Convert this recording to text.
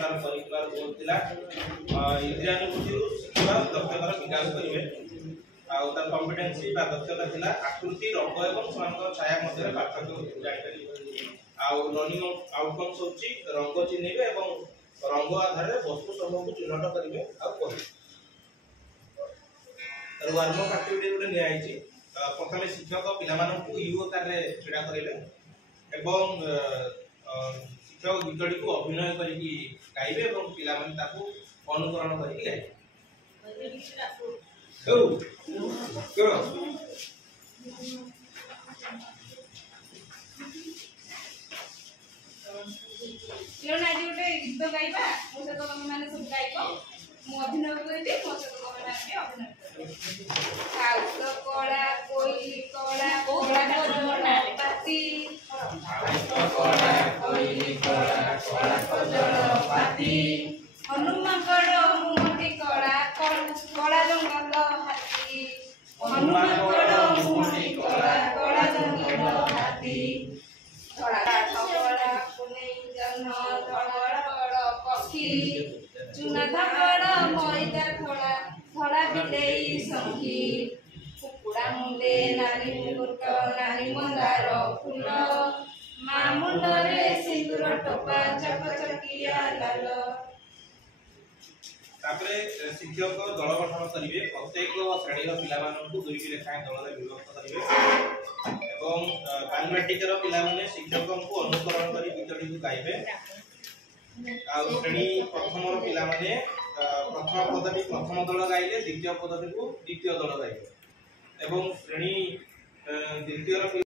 तार परिवार गोल थिला इंद्रियानुभूति शिक्षा दक्षतार विकास करिवे आ तार कॉम्पिटेंसी बा दक्षता थिला आकृति रंग एवं समानक छाया मध्य पार्थक्य जानि पारिबे आ लर्निंग आउटकम्स होची रंग चिन्हिबे एवं रंग आधार रे वस्तु समूह को चिन्हट करिवे आ कहिबे तर वार्मअप एक्टिविटी गुटे निया आइची प्रथमे शिक्षक पिला मानकु यू आकार रे छेड़ा करिवे एवं शिक्षक गीतटी को अभिनय करिकी गाइबे एवं पिला माने ताकू अनुकरण करिकी गाइबे करो करो यो ना जी गोटे गीत गाइबा मो से तो तुम माने सब गाइबो मु अभिनय करबी मो से तो तुम माने अभिनय करबी काउस कोला कोइली कोला कोला कोजोना पाती कोइली कोला कोला कोजोना पाती हनुमानगढ़ मुहटी कोला कोला जंगल हाथी हनुमानगढ़ मुहटी कोला कोला जंगल हाथी कोला कोला कुनै जन धड़ा बड़ पक्षी चुना धड़ा मैदा थोड़ा थोड़ा बिलेई संखी कुकुड़ा मुंडे नारी मुकुट नारी मंदार फूल मा मुंडरे सिंदूर टोपा चकचकिया लाल तापरे शिक्षक दल गठन करिवे प्रत्येक श्रेणी पिला मानकु दुईटी लेखा दल रे विभक्त करिवे एवं बालमेटिक रो पिला माने शिक्षकन को अनुकरण करी गीतटी को गाइबे आ श्रेणी प्रथम रो पिला माने प्रथम पदटी प्रथम दल गाइले द्वितीय पदटी को द्वितीय दल गाइबे एवं श्रेणी द्वितीय रो